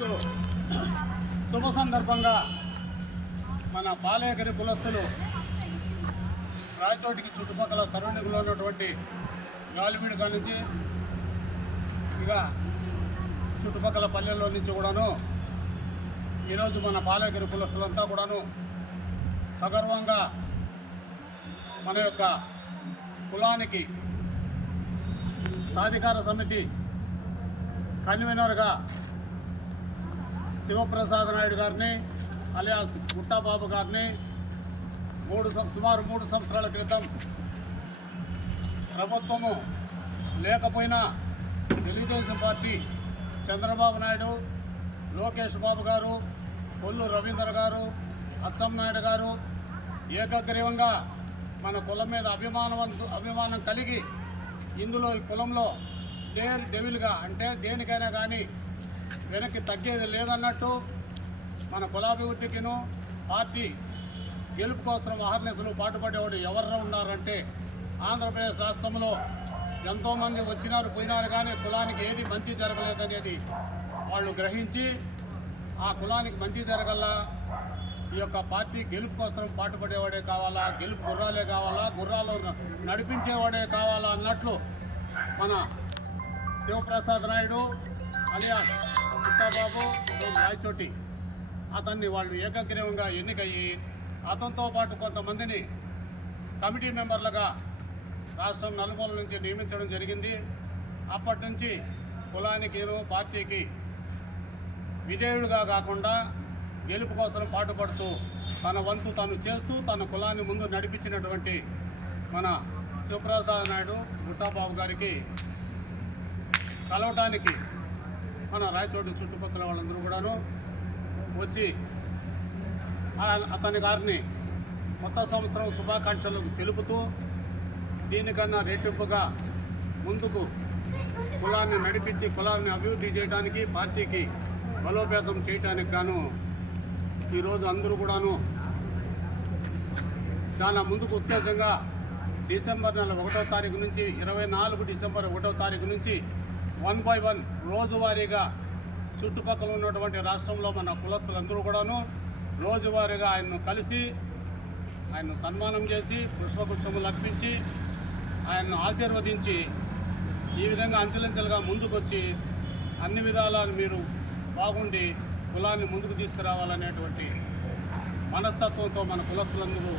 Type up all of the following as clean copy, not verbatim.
ఈరోజు శుభ సందర్భంగా మన పాలేకరి కులస్తులు రాయచోటికి చుట్టుపక్కల సరౌండింగ్లో ఉన్నటువంటి గాలివీడు నుంచి ఇక చుట్టుపక్కల పల్లెల్లో నుంచి కూడాను ఈరోజు మన పాలేకరి కులస్తులంతా కూడాను సగర్వంగా మన యొక్క కులానికి సాధికార సమితి కన్వీనర్గా శివప్రసాద్ నాయుడు గారిని అలియాస్ గుట్టాబాబు గారిని సుమారు 3 సంవత్సరాల క్రితం ప్రభుత్వము లేకపోయినా తెలుగుదేశం పార్టీ చంద్రబాబు నాయుడు, లోకేష్ బాబు గారు, కొల్లు రవీంద్ర గారు, అచ్చెన్నాయుడు గారు ఏకగ్రీవంగా మన కులం మీద అభిమానం కలిగి ఇందులో ఈ కులంలో డెవిల్గా అంటే దేనికైనా కానీ వెనక్కి తగ్గేది లేదన్నట్టు మన కులాభివృద్ధికిను పార్టీ గెలుపు కోసం అహర్నిశలు పాటుపడేవాడు ఎవరు ఉన్నారంటే ఆంధ్రప్రదేశ్ రాష్ట్రంలో ఎంతోమంది వచ్చినారు పోయినారు కానీ కులానికి ఏది మంచి జరగలేదనేది వాళ్ళు గ్రహించి ఆ కులానికి మంచి జరగల్లా ఈ యొక్క పార్టీ గెలుపు కోసం పాటుపడేవాడే కావాలా, గెలుపు గుర్రాలే కావాలా, గుర్రాలు నడిపించేవాడే కావాలా అన్నట్లు మన శివప్రసాద్ నాయుడు అలియాస్ గుట్టాబాబు రాయచోటి అతన్ని వాళ్ళు ఏకగ్రీవంగా ఎన్నికయ్యి అతనితో పాటు కొంతమందిని కమిటీ మెంబర్లుగా రాష్ట్రం నలుమూల నుంచి నియమించడం జరిగింది. అప్పటి నుంచి కులానికి పార్టీకి విధేయుడుగా కాకుండా గెలుపు కోసం పాటుపడుతూ తన వంతు తను చేస్తూ తన కులాన్ని ముందు నడిపించినటువంటి మన శివప్రసాద్ నాయుడు గుట్టాబాబు గారికి కలవటానికి మన రాయచోటి చుట్టుపక్కల వాళ్ళందరూ కూడాను వచ్చి అతని గారిని కొత్త సంవత్సరం శుభాకాంక్షలు తెలుపుతూ దీనికన్నా రెట్టింపుగా ముందుకు కులాన్ని నడిపించి కులాన్ని అభివృద్ధి చేయడానికి పార్టీకి బలోపేతం చేయడానికి గాను ఈరోజు అందరూ కూడాను చాలా ముందుకు ఉత్తేజంగా డిసెంబర్ నెల 1వ తారీఖు నుంచి 24 డిసెంబర్ 1వ తారీఖు నుంచి 1 by 1 రోజువారీగా చుట్టుపక్కల ఉన్నటువంటి రాష్ట్రంలో మన కులస్తులందరూ కూడాను రోజువారీగా ఆయన్ను కలిసి ఆయన్ను సన్మానం చేసి పుష్పగుచ్చములు అర్పించి ఆయన్ను ఆశీర్వదించి ఈ విధంగా అంచెలంచెలుగా ముందుకొచ్చి అన్ని విధాలా మీరు బాగుండి కులాన్ని ముందుకు తీసుకురావాలనేటువంటి మనస్తత్వంతో మన కులస్తులందరూ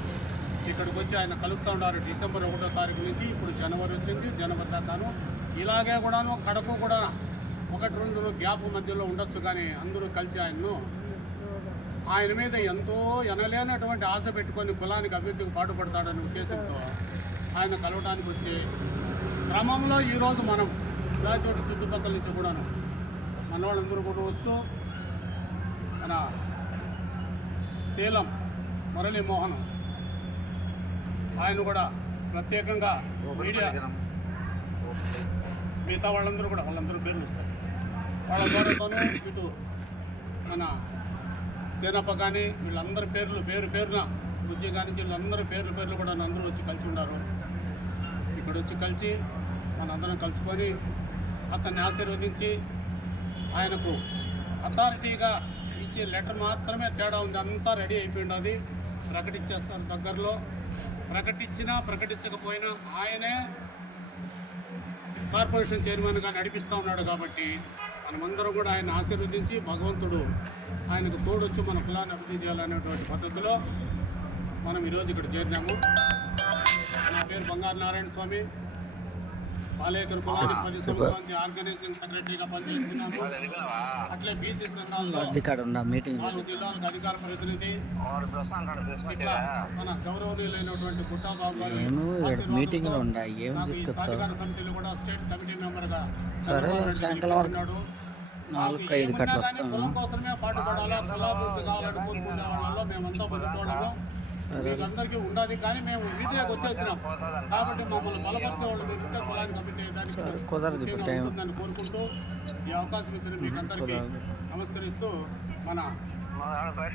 ఇక్కడికి వచ్చి ఆయన కలుస్తూ ఉన్నారు. డిసెంబర్ 1వ తారీఖు నుంచి ఇప్పుడు జనవరి వచ్చింది, జనవరి దాకాను ఇలాగే కూడాను కడకు కూడా 1-2 గ్యాప్ మధ్యలో ఉండొచ్చు కానీ అందరూ కలిసి ఆయన మీద ఎంతో ఎనలేనటువంటి ఆశ పెట్టుకొని కులానికి అభివృద్ధికి పాటుపడతాడనే ఉద్దేశంతో ఆయన కలవడానికి వచ్చే క్రమంలో ఈరోజు మనం రాయచోటి చుట్టుపక్కల నుంచి కూడాను మన వాళ్ళందరూ కూడా వస్తూ మన సేలం మురళీమోహన్ ఆయన కూడా ప్రత్యేకంగా మీడియా మిగతా వాళ్ళందరూ కూడా వాళ్ళందరూ పేర్లు ఇస్తారు. వాళ్ళ ద్వారాతోనూ ఇటు మన సేనప్ప కానీ వీళ్ళందరి పేరున రుచి కానీ వీళ్ళందరూ పేర్లు కూడా అందరూ వచ్చి కలిసి ఉన్నారు. ఇక్కడ వచ్చి కలిసి మనందరం కలుసుకొని అతన్ని ఆశీర్వదించి ఆయనకు అథారిటీగా ఇచ్చే లెటర్ మాత్రమే తేడా ఉంది, అంతా రెడీ అయిపోయింది. అది ప్రకటించేస్తారు దగ్గరలో. ప్రకటించినా ప్రకటించకపోయినా ఆయనే కార్పొరేషన్ చైర్మన్గా నడిపిస్తూ ఉన్నాడు కాబట్టి మనమందరం కూడా ఆయన ఆశీర్వదించి భగవంతుడు ఆయనకు తోడొచ్చి మన కులాన్ని అభివృద్ధి చేయాలనేటువంటి పద్ధతిలో మనం ఈరోజు ఇక్కడ చేరినాము. నా పేరు బంగారు నారాయణ స్వామి. పాలేకరు కులానికి 10 సంవత్సరాల నుంచి ఆర్గనైజింగ్ సెక్రటరీగా పనిచేస్తున్నాను. అట్లే బీసీ సంఘాల్లో 4 జిల్లాలకు అధికార ప్రతినిధి. మన గౌరవనీయులైనటువంటి గుట్టాబాబు గారు అధికార సమితిలో కూడా స్టేట్ కమిటీ మెంబర్గా ఉన్నాడు. 4-5 కులం కోసమే పాటుపడాలా, కులాభివృద్ధి కావాలని కోరుకునే వాళ్ళలో మేమంతా బతుకోవడము మీకందరికీ ఉండాలి. కానీ మేము వీటిలోకి వచ్చేసినాం కాబట్టి మమ్మల్ని బలపరిచే వాళ్ళు మీరుంటే కులానికి అభివృద్ధి ఉంటుందని కోరుకుంటూ ఈ అవకాశం ఇచ్చిన మీకందరికీ నమస్కరిస్తూ మన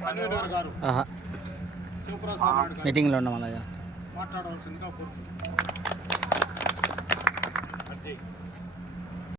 కన్వీనర్ గారు శివప్రసాద్ నాయుడు గారు మాట్లాడవలసిందిగా కోరుకుంటున్నాం.